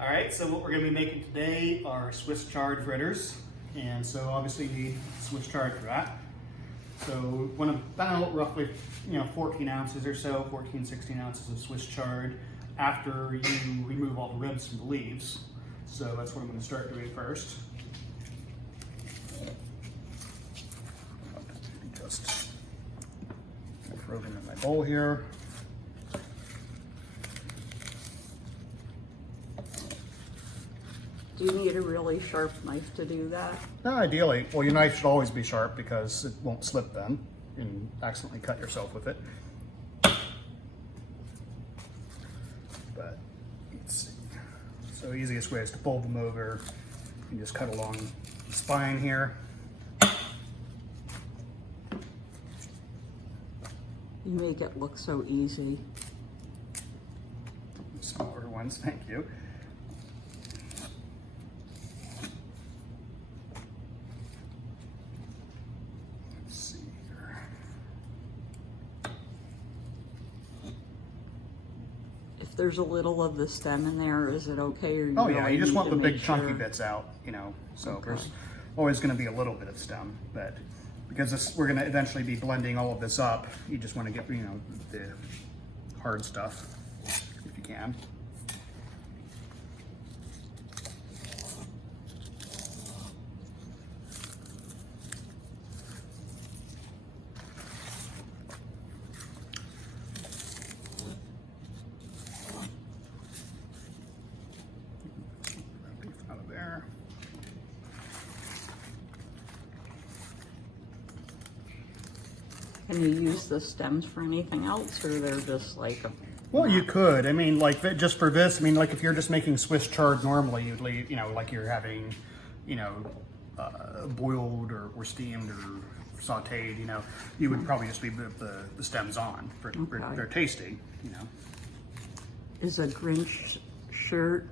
All right, so what we're going to be making today are Swiss Chard Fritters, and so obviously you need Swiss Chard for that. So want about roughly 14 ounces or so, 14, 16 ounces of Swiss chard after you remove all the ribs from the leaves. So that's what I'm going to start doing first. Just throw them in my bowl here. Do you need a really sharp knife to do that? No, ideally. Well, your knife should always be sharp because it won't slip then and accidentally cut yourself with it. But let's see. So easiest way is to fold them over and just cut along the spine here. You make it look so easy. Smaller ones, thank you. If there's a little of the stem in there, is it okay? Or Oh yeah, really you just need want to the big make chunky sure? bits out, so Okay. there's always going to be a little bit of stem, but because we're going to eventually be blending all of this up, you just want to get, the hard stuff if you can. Out of there. Can you use the stems for anything else, or they're just like a... Well, you could. I mean, like just for this, like if you're just making Swiss chard normally, you'd leave, like you're having, boiled or steamed or sauteed, you would probably just leave the stems on for their tasting, Is a Grinch shirt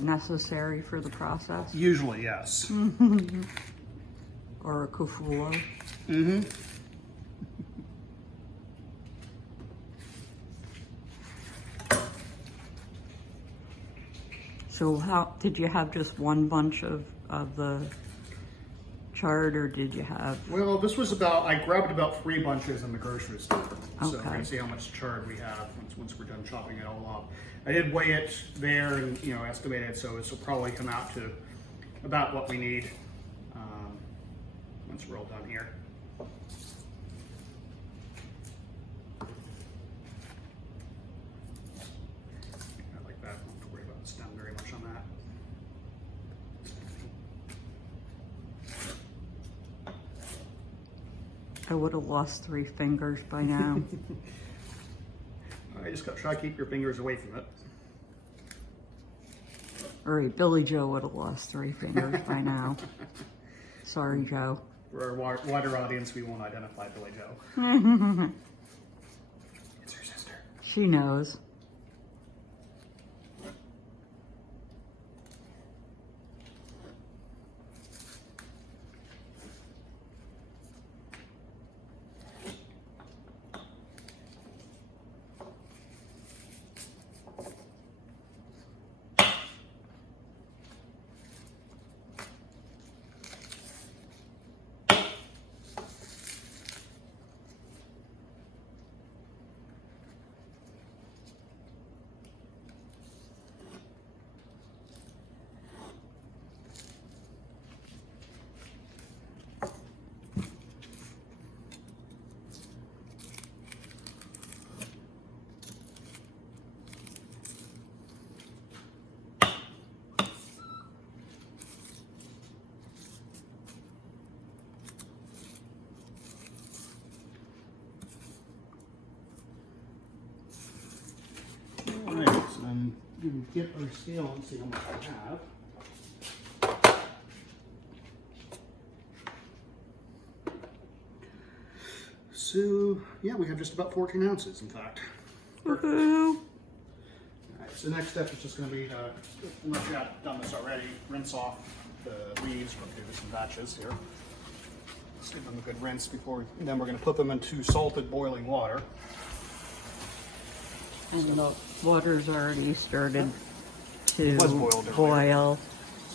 necessary for the process? Usually, yes. Or a kufula? Mm-hmm. So how, did you have just one bunch of the chard, or did you have... Well, this was I grabbed about 3 bunches in the grocery store. So we're Okay. going to see how much chard we have once we're done chopping it all up. I did weigh it there and, estimate it, so this will probably come out to about what we need once we're all done here. I like that. I don't have to worry about the stem very much on that. I would have lost 3 fingers by now. I just got to try to keep your fingers away from it. All right, Billy Joe would have lost 3 fingers by now. Sorry, Joe. For our wider audience, we won't identify Billy Joe. It's her sister. She knows. Alright, so then we can get our scale and see how much we have. So, yeah, we have just about 14 ounces, in fact. Woohoo! Alright, so the next step is just going to be to, unless you have done this already, rinse off the leaves. We're going to do this in batches here. Let's give them a good rinse before, and then we're going to put them into salted boiling water. And the water's already started to was boiled earlier. boil.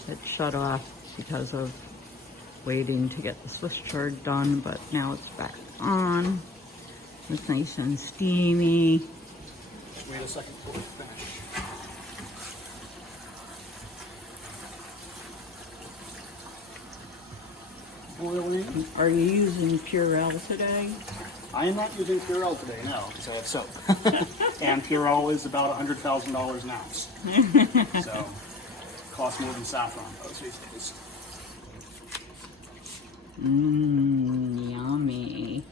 It shut off because of waiting to get the Swiss chard done, but now it's back on. It's nice and steamy. Wait a second before we finish. Boiling. Are you using Purell today? I am not using Purell today, no, because I have soap. And Purell is about $100,000 an ounce. So, costs more than saffron those these days. Yummy.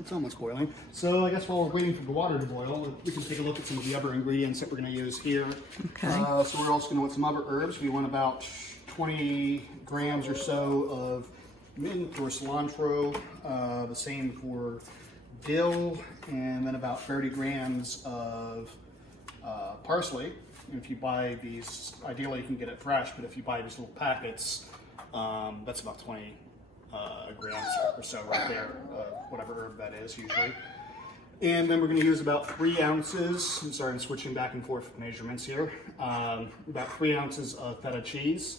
It's almost boiling. So I guess while we're waiting for the water to boil, we can take a look at some of the other ingredients that we're going to use here. Okay. So we're also going to want some other herbs. We want about 20 grams or so of mint or cilantro, the same for dill, and then about 30 grams of parsley. And if you buy these, ideally you can get it fresh, but if you buy these little packets, that's about 20 grams or so right there, whatever herb that is usually. And then we're going to use about 3 ounces, I'm sorry, I'm switching back and forth with measurements here, about 3 ounces of feta cheese.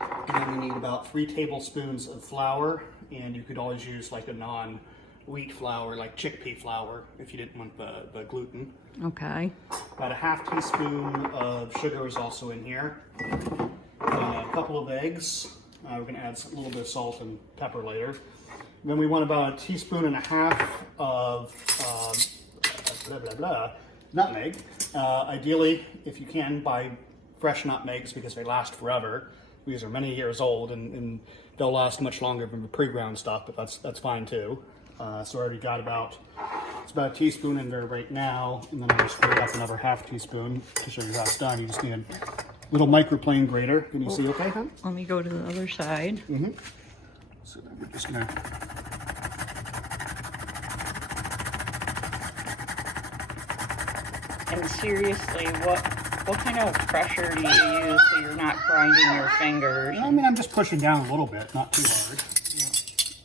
And then we need about 3 tablespoons of flour, and you could always use like a non-wheat flour, like chickpea flour, if you didn't want the gluten. Okay. About a half teaspoon of sugar is also in here. A couple of eggs. We're going to add a little bit of salt and pepper later. Then we want about a teaspoon and a half of nutmeg. Ideally, if you can, buy fresh nutmegs because they last forever. These are many years old and they'll last much longer than the pre-ground stuff, but that's fine too. So I already got about a teaspoon in there right now, and then I'm just stir up another half teaspoon to show you how it's done. You just need a little microplane grater. Can you see okay? Let me go to the other side. Mm-hmm. So then we're just gonna. And seriously, what kind of pressure do you use so you're not grinding your fingers? I mean, I'm just pushing down a little bit, not too hard. Yeah.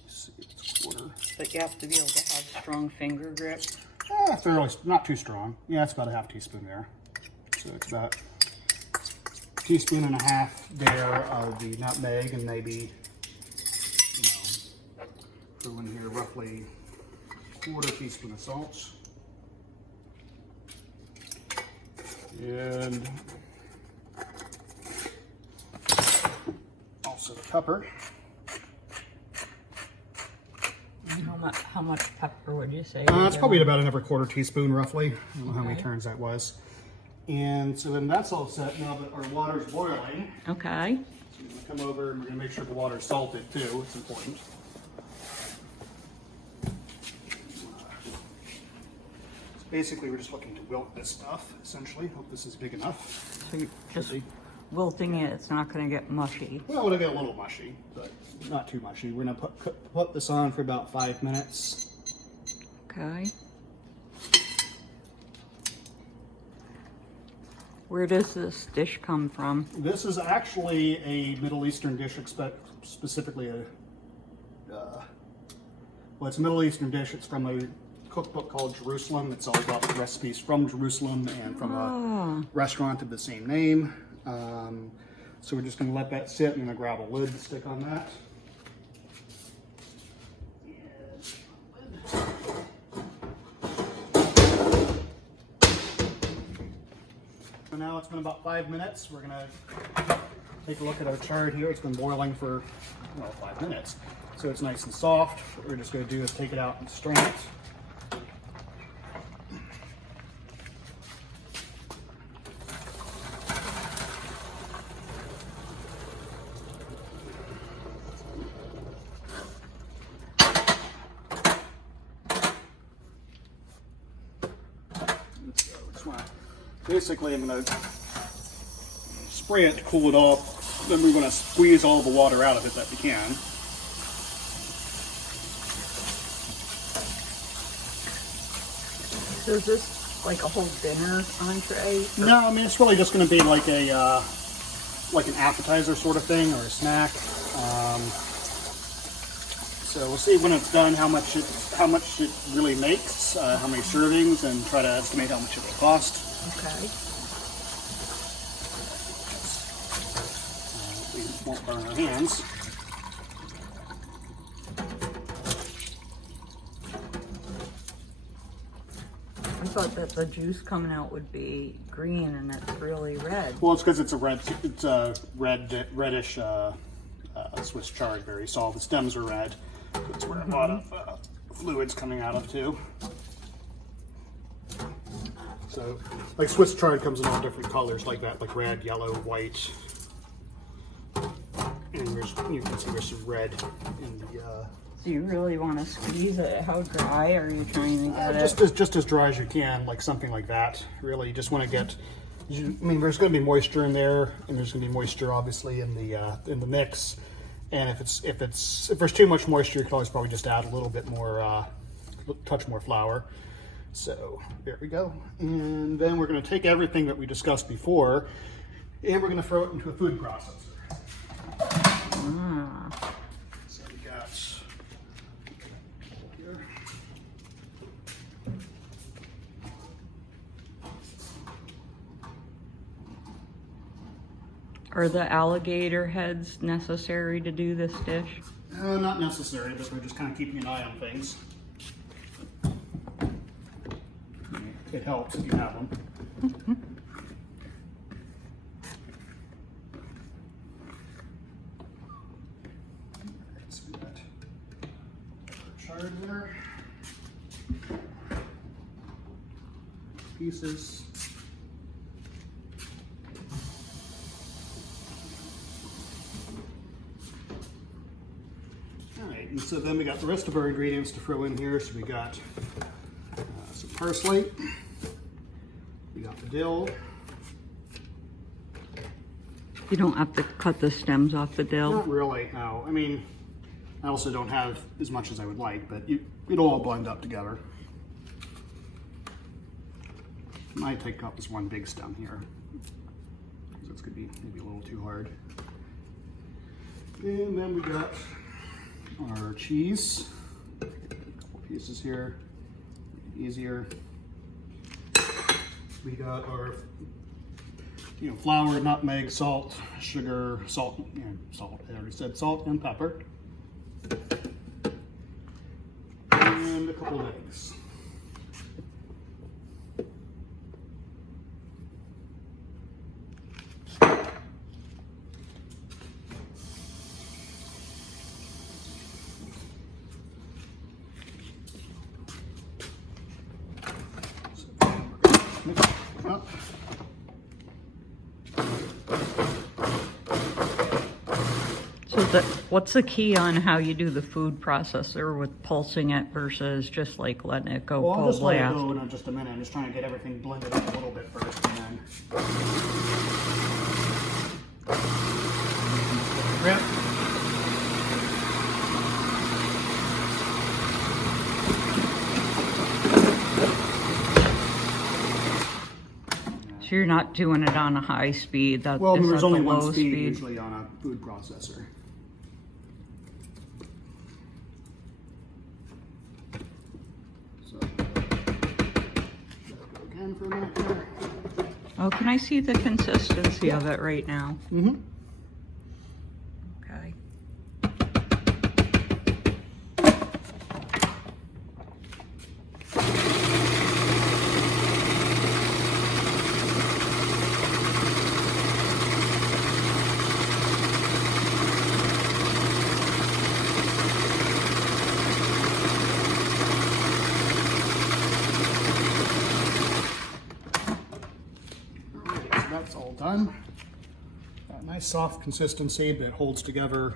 Let's see, it's a quarter. But you have to be able to have strong finger grip. Fairly, not too strong. Yeah, it's about a half teaspoon there. So it's about a teaspoon and a half there of the nutmeg, and maybe, throw in here roughly a quarter teaspoon of salt. And also the pepper. How much pepper would you say? It's probably about another quarter teaspoon roughly. I don't know how many turns that was. And so then that's all set now that our water's boiling. Okay. So we're going to come over and we're going to make sure the water's salted too. It's important. So basically we're just looking to wilt this stuff, essentially. Hope this is big enough. So you're just wilting it, it's not going to get mushy. Well, it'll get a little mushy, but not too mushy. We're going to put this on for about 5 minutes. Okay. Where does this dish come from? This is actually a Middle Eastern dish, specifically well, it's a Middle Eastern dish. It's from a cookbook called Jerusalem. It's all about the recipes from Jerusalem and from a restaurant of the same name. So we're just going to let that sit. I'm going to grab a lid to stick on that. So now it's been about 5 minutes. We're going to take a look at our chard here. It's been boiling for 5 minutes. So it's nice and soft. What we're just going to do is take it out and strain it. Basically, I'm going to spray it to cool it off. Then we're going to squeeze all the water out of it that we can. So is this like a whole dinner entree? No, I mean it's really just going to be like a like an appetizer sort of thing or a snack. So we'll see when it's done how much it really makes, how many servings, and try to estimate how much it will cost. Okay. We won't burn our hands. I thought that the juice coming out would be green and it's really red. Well, it's because it's a reddish Swiss chard, very soft. The stems are red. That's where a lot of fluid's coming out of too. So, like Swiss chard comes in all different colors like that, like red, yellow, white. And you can see there's some red in the. Do you really want to squeeze it? How dry are you trying to get it? Just as dry as you can, like something like that. Really, you just want to get. I mean, there's going to be moisture in there, and there's going to be moisture obviously in the mix. And if there's too much moisture, you can always probably just add a little bit more, touch more flour. So there we go. And then we're going to take everything that we discussed before, and we're going to throw it into a food processor. Ah. So we got here. Are the alligator heads necessary to do this dish? Not necessary, but we're just kind of keeping an eye on things. It helps if you have them. So we got chard there. Pieces. Alright, and so then we got the rest of our ingredients to throw in here. So we got some parsley, we got the dill. You don't have to cut the stems off the dill? Not really, no. I mean, I also don't have as much as I would like, but it'll all blend up together. Might take up this one big stem here, because it's going to be maybe a little too hard. And then we got our cheese, a couple pieces here, easier. We got our flour, nutmeg, salt, sugar, salt. I already said salt and pepper, and a couple of eggs. Up. So what's the key on how you do the food processor with pulsing it versus just like letting it go Well, full I'll just let it blast? go in just a minute. I'm just trying to get everything blended up a little bit first, and then. Rip. So you're not doing it on a high speed. Well, is there's that only the one low speed usually on a food processor. So, go again for a minute here. Oh, can I see the consistency of it right now? Mm-hmm. Okay. That's all done. Got a nice soft consistency, but it holds together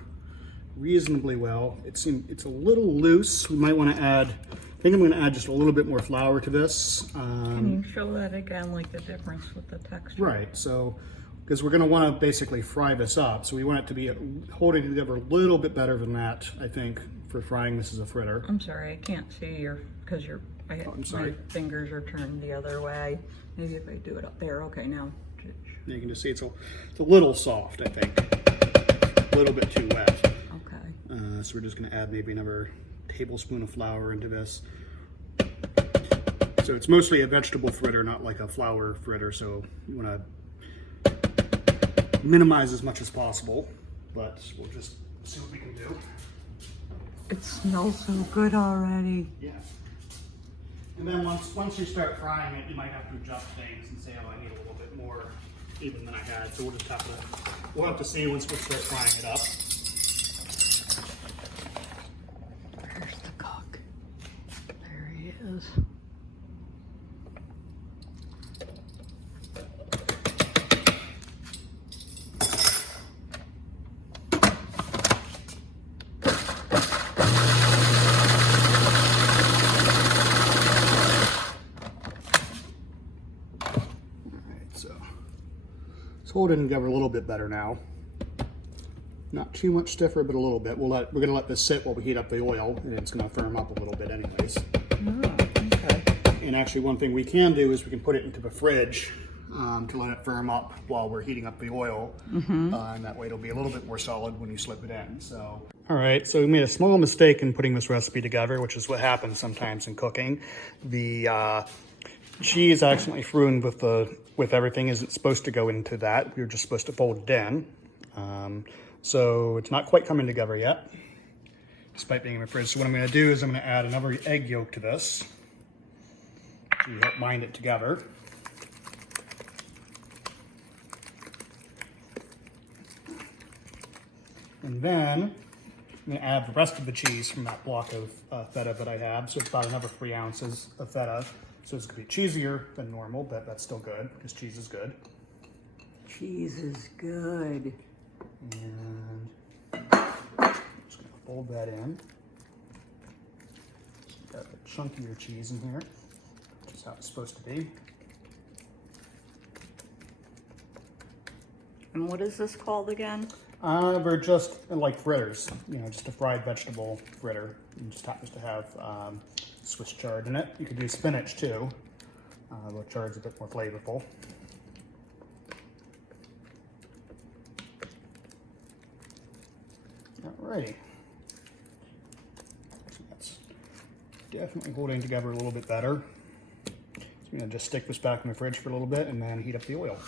reasonably well. It's a little loose. We might want to add, I think I'm going to add just a little bit more flour to this. Can you show that again, like the difference with the texture? Right, so, because we're going to want to basically fry this up, so we want it to be holding together a little bit better than that, I think, for frying this as a fritter. I'm sorry, I can't see because my fingers are turned the other way. Maybe if I do it up there. Okay, now. You can just see it's a little soft, I think. A little bit too wet. Okay. So we're just going to add maybe another tablespoon of flour into this. So it's mostly a vegetable fritter, not like a flour fritter, so you want to minimize as much as possible, but we'll just see what we can do. It smells so good already. Yeah. And then once you start frying it, you might have to adjust things and say, oh, I need a little bit more even than I had. So we'll have to see once we start frying it up. Where's the cook? There he is. Hold it together a little bit better now. Not too much stiffer, but a little bit. We're going to let this sit while we heat up the oil, and it's going to firm up a little bit anyways. Oh, okay. And actually one thing we can do is we can put it into the fridge to let it firm up while we're heating up the oil. And that way it'll be a little bit more solid when you slip it in. So, all right, so we made a small mistake in putting this recipe together, which is what happens sometimes in cooking. The cheese accidentally threw in with everything isn't supposed to go into that. We were just supposed to fold it in. So it's not quite coming together yet, despite being in the fridge. So what I'm going to do is I'm going to add another egg yolk to this to help bind it together. And then I'm going to add the rest of the cheese from that block of feta that I have. So it's about another 3 ounces of feta. So it's going to be cheesier than normal, but that's still good because cheese is good. Cheese is good. And I'm just going to fold that in. So you've got the chunkier cheese in here, which is how it's supposed to be. And what is this called again? They're just like fritters, just a fried vegetable fritter. It just happens to have Swiss chard in it. You could do spinach too, though chard's a bit more flavorful. Alrighty. So that's definitely holding together a little bit better. So I'm going to just stick this back in the fridge for a little bit and then heat up the oil.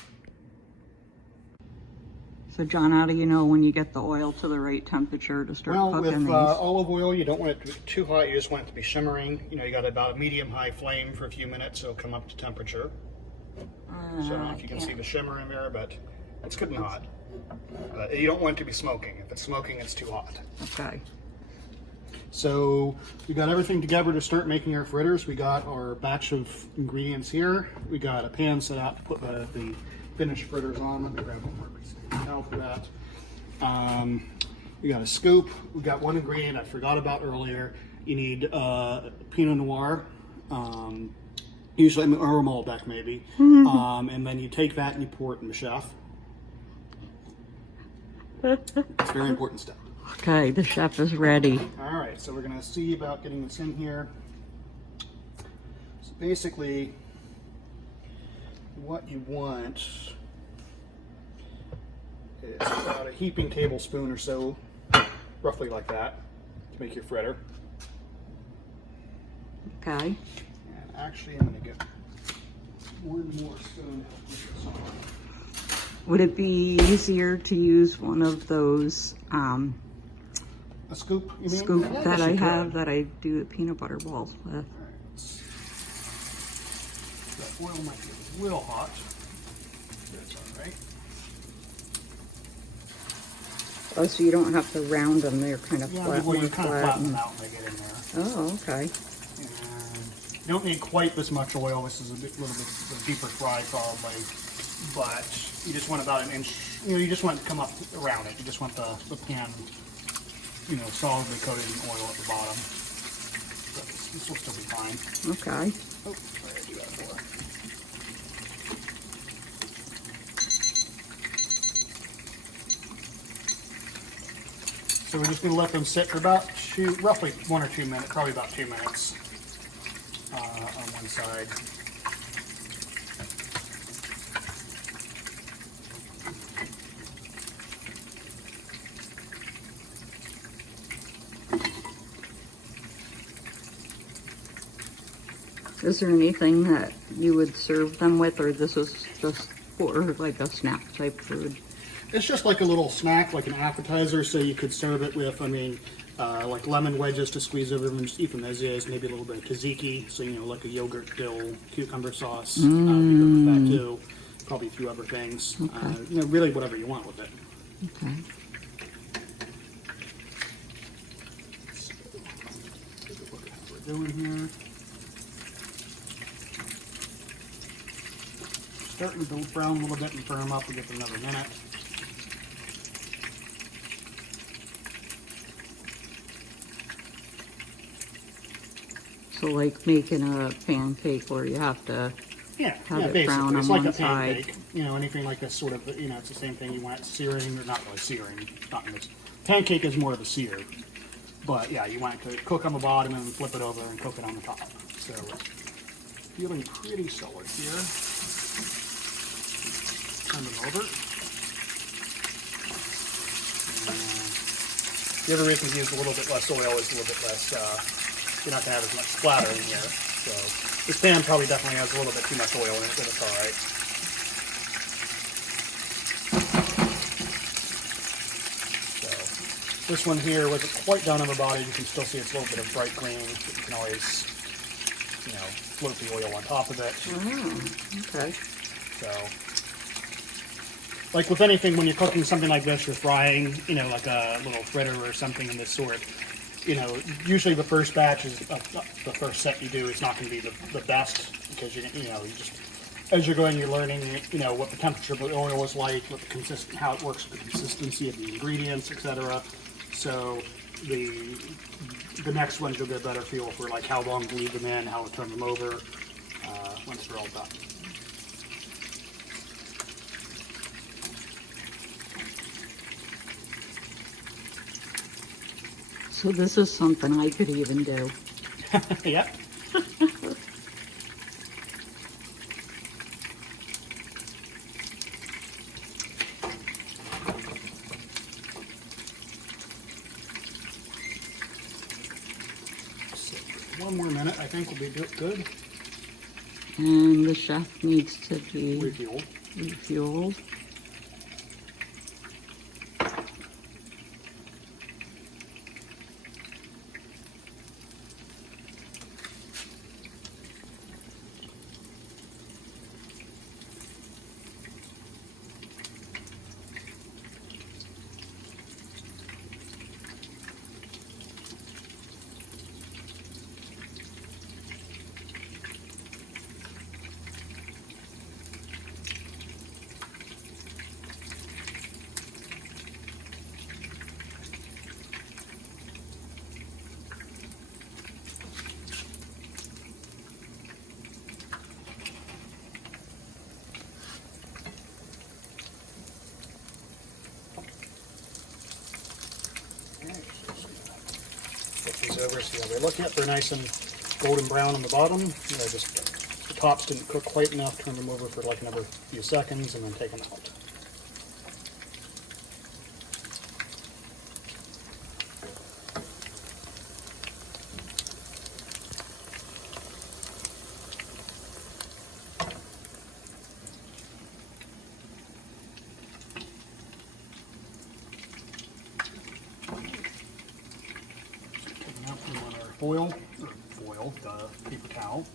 So John, how do you know when you get the oil to the right temperature to start cooking these? Olive oil, you don't want it to be too hot. You just want it to be shimmering. You got about a medium-high flame for a few minutes, so it'll come up to temperature. So I don't know if you can see the shimmer in there, but it's good and hot. You don't want it to be smoking. If it's smoking, it's too hot. Okay. So we got everything together to start making our fritters. We got our batch of ingredients here. We got a pan set out to put the finished fritters on. Let me grab one more piece of towel for that. We got a scoop. We got one ingredient I forgot about earlier. You need Pinot Noir, usually or Malbec maybe, and then you take that and you pour it in the chef. It's a very important step. Okay, the chef is ready. All right, so we're gonna see about getting this in here. So basically, what you want is about a heaping tablespoon or so, roughly like that, to make your fritter. Okay. And actually, I'm gonna get one more spoon to help with this on. Would it be easier to use one of those A scoop, you mean? scoop Yeah, that I you have could. that I do the peanut butter balls with? All right, that oil might be a little hot. That's all right. Oh, so you don't have to round them; they're kind of Yeah, flat. well, you more kind of flat flatten and- them out when they get in there. Oh, okay. And you don't need quite this much oil. This is a little bit of a deeper fry probably, but you just want about an inch. You just want it to come up around it. You just want the pan, solidly coated in oil at the bottom. But this will still be fine. Okay. Oh, sorry, I do that more. So we're just going to let them sit for about roughly 1 or 2 minutes, probably about 2 minutes on one side. Is there anything that you would serve them with, or this is just for like a snack type food? It's just like a little snack, like an appetizer, so you could serve it with, I mean, like lemon wedges to squeeze over them and just eat them as is, maybe a little bit of tzatziki, so, you know, like a yogurt dill cucumber sauce, be good with that too. Probably a few other things. Okay. You know, really whatever you want with it. Okay. Take a look at how we're doing here. Starting to brown a little bit and firm up. We'll give it another minute. So like making a pancake where you have to Yeah, have yeah, it basically. brown It's on like one a pancake. side. You know, anything like this sort of, you know, it's the same thing. You want it searing, or not really searing. Not in this. Pancake is more of a sear. But yeah, you want it to cook on the bottom and then flip it over and cook it on the top. So it's feeling pretty solid here. Turn them over. The other reason to use a little bit less oil is a little bit less, you're not going to have as much splatter in here. So this pan probably definitely has a little bit too much oil in it, but it's all right. So this one here wasn't quite done on the body. You can still see it's a little bit of bright green. But you can always, you know, float the oil on top of it. Okay. So, like with anything, when you're cooking something like this, you're frying, you know, like a little fritter or something of this sort. You know, usually the first batch is the first set you do is not going to be the best, because you know, you just, as you're going, you're learning, you know, what the temperature of the oil is like, what the how it works with the consistency of the ingredients, etc. So the next ones you'll get a better feel for, like how long to leave them in, how to turn them over once they're all done. So this is something I could even do. Yep. So, one more minute, I think we'll be good. And the chef needs to be Refuel. refueled. Flip these over, see how they look. Yep, they're nice and golden brown on the bottom. You know, just the tops didn't cook quite enough. Turn them over for like another few seconds and then take them out. Taking out from our foil, the paper towel.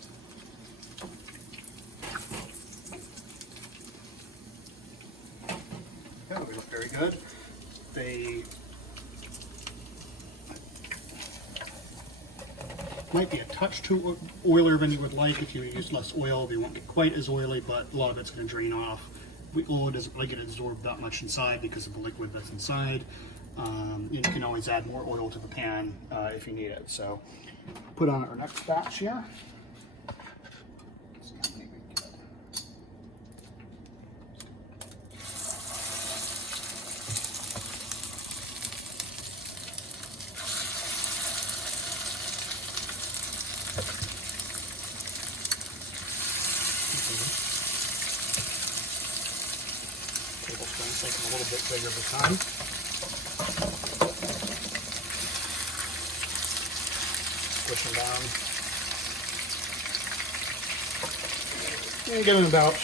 Oh, they look very good. They might be a touch too oilier than you would like if you use less oil. They won't get quite as oily, but a lot of it's going to drain off. Oil doesn't like it absorb that much inside because of the liquid that's inside. You can always add more oil to the pan if you need it. So put on our next batch here. Let's see how many we get. Tablespoons, take them a little bit bigger this time. Push them down. And give them about,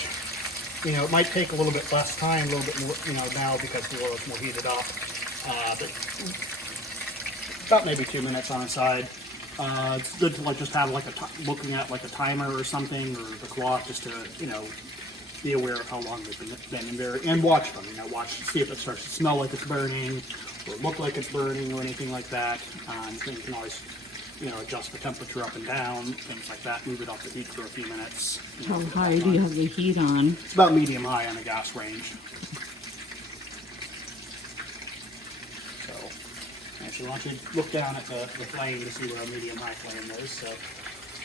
you know, it might take a little bit less time, a little bit more, you know, now because the oil is more heated up. But about maybe 2 minutes on the side. It's good to like just have like looking at like a timer or something, or the clock, just to, you know, be aware of how long they've been in there, and watch them. You know, see if it starts to smell like it's burning, or look like it's burning, or anything like that. So you can always, you know, adjust the temperature up and down, things like that. Move it off the heat for a few minutes. How high do you have the heat on? It's about medium high on the gas range. So, actually, I want you to look down at the flame to see where a medium high flame is. So,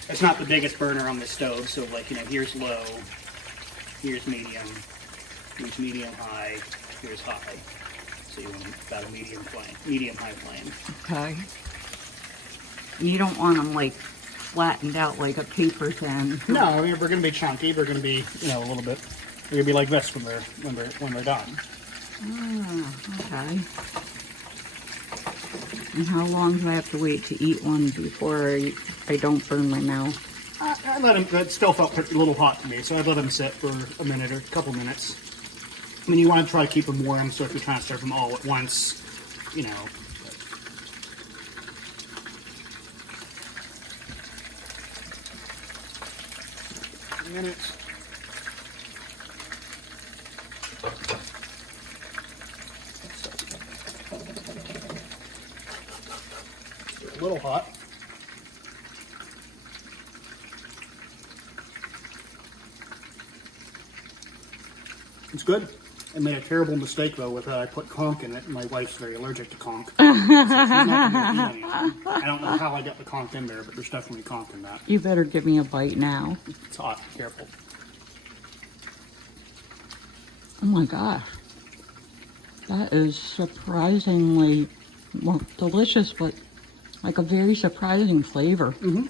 it's not the biggest burner on the stove. So, like, you know, here's low, here's medium, here's medium high, here's high. So you want about a medium high flame. Okay. And you don't want them like flattened out like a paper thin. No, I mean, we're going to be chunky. We're going to be, you know, a little bit. They're going to be like this when they're done. Ah, okay. And how long do I have to wait to eat one before I don't burn my mouth? I let them. It still felt a little hot to me, so I'd let them sit for a minute or a couple minutes. I mean, you want to try to keep them warm, so if you're trying to serve them all at once, you know. Minutes. A little hot. It's good. I made a terrible mistake though with I put conch in it, and my wife's very allergic to conch. So she's not gonna eat anything. I don't know how I got the conch in there, but there's definitely conch in that. You better give me a bite now. It's hot. Careful. Oh my gosh. That is surprisingly, well, delicious, but like a very surprising flavor. Mm-hmm.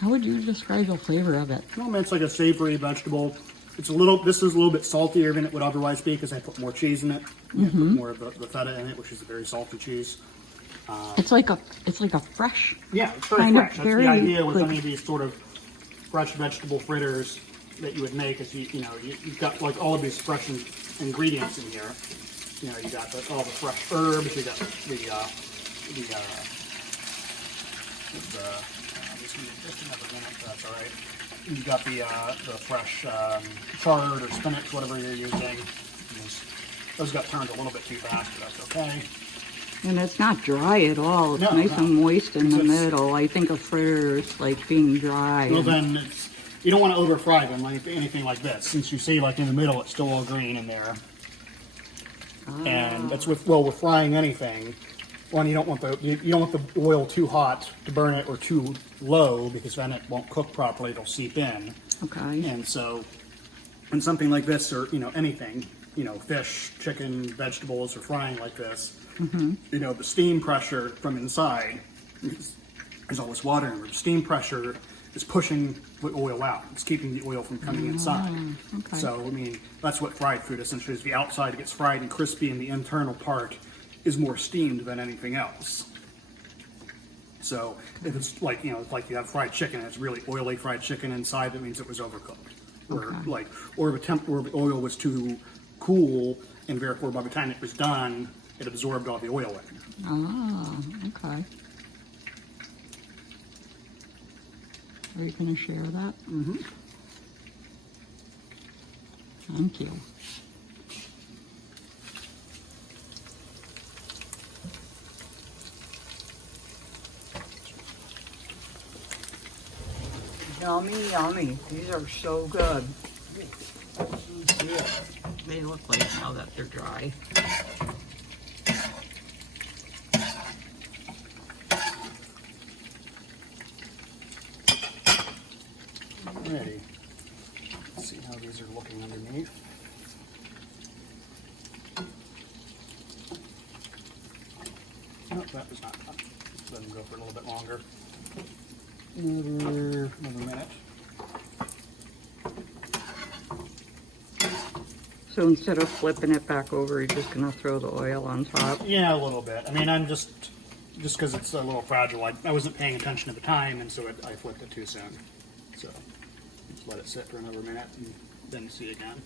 How would you describe the flavor of it? Well, I mean, it's like a savory vegetable. It's a little. This is a little bit saltier than it would otherwise be because I put more cheese in it. I put more of the feta in it, which is a very salty cheese. It's like a fresh. Yeah, it's very kind fresh. of That's the idea with like, any of these sort of fresh vegetable fritters that you would make. Is you've got like all of these fresh ingredients in here. You know, you got all the fresh herbs. You got just another minute. That's all right. You got the fresh chard or spinach, whatever you're using. Those got turned a little bit too fast, but that's okay. And it's not dry at all. It's No, nice no. and moist in the It's- middle. I think of fritters like being dry. Well, then you don't want to over fry them like anything like this. Since you see, like in the middle, it's still all green in there. And that's with frying anything. One, you don't want the oil too hot to burn it, or too low because then it won't cook properly. It'll seep in. Okay. And so, in something like this, or anything, fish, chicken, vegetables, or frying like this, the steam pressure from inside, there's all this water in there. The steam pressure is pushing the oil out. It's keeping the oil from coming inside. Okay. So, I mean, that's what fried food essentially is. The outside gets fried and crispy, and the internal part is more steamed than anything else. So, if it's like, it's like you have fried chicken and it's really oily fried chicken inside, that means it was overcooked. Or the oil was too cool, and therefore by the time it was done, it absorbed all the oil in. Ah, okay. Are you going to share that? Mm-hmm. Thank you. Yummy, yummy. These are so good. Yeah. They look like now that they're dry. Alrighty. Let's see how these are looking underneath. Nope, that was not enough. Let them go for a little bit longer. Another minute. So instead of flipping it back over, you're just going to throw the oil on top? Yeah, a little bit. I mean, I'm just just because it's a little fragile. I wasn't paying attention at the time, and so I flipped it too soon. So just let it sit for another minute and then see again.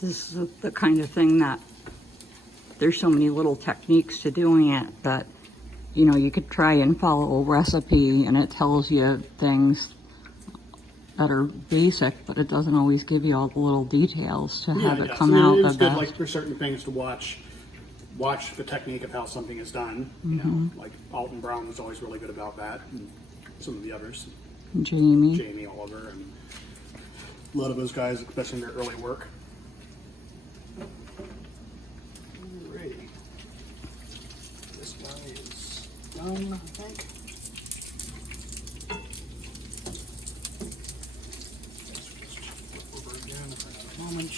This is the kind of thing that there's so many little techniques to doing it that, you know, you could try and follow a recipe and it tells you things that are basic, but it doesn't always give you all the little details to have it come out It's the good, best. like for certain things to watch the technique of how something is done. You know, like Alton Brown was always really good about that, and some of the others, Jamie Oliver, and a lot of those guys, especially in their early work. Alrighty, this guy is done, I think. Just flip over again for another moment.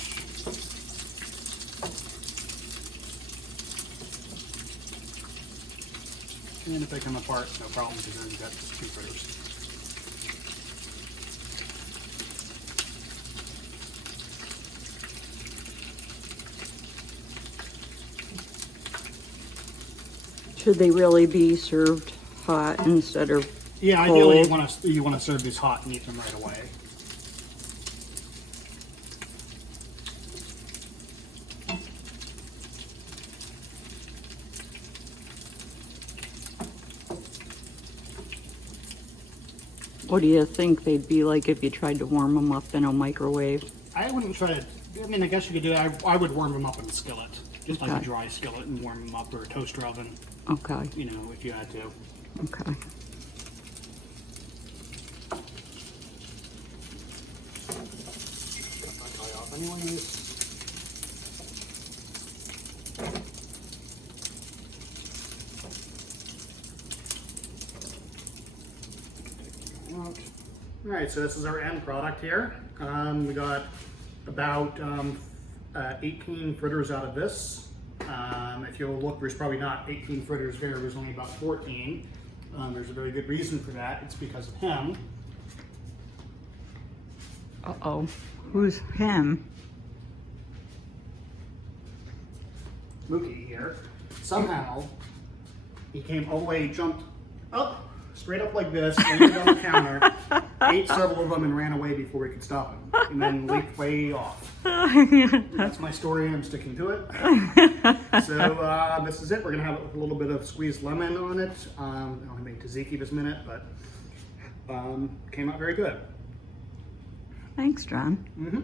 And if they come apart, no problem, because then you've got just 2 fritters. Should they really be served hot instead of Yeah, ideally cold? you want to serve these hot and eat them right away. What do you think they'd be like if you tried to warm them up in a microwave? I wouldn't try to. I mean, I guess you could do it. I would warm them up in a skillet, just like a Okay. dry skillet, and warm them up, or a toaster oven. Okay, You know, if you had to. okay. Cut my tie off anyways. All right, so this is our end product here. We got about 18 fritters out of this. If you'll look, there's probably not 18 fritters there. There's only about 14. There's a very good reason for that. It's because of him. Uh-oh, who's him? Mookie here. Somehow, he came all the way, jumped up, straight up like this, landed on the counter, ate several of them, and ran away before we could stop him, and then leaped way off. That's my story, and I'm sticking to it. So this is it. We're gonna have a little bit of squeezed lemon on it. I only made tzatziki this minute, but came out very good. Thanks, John. Mm-hmm.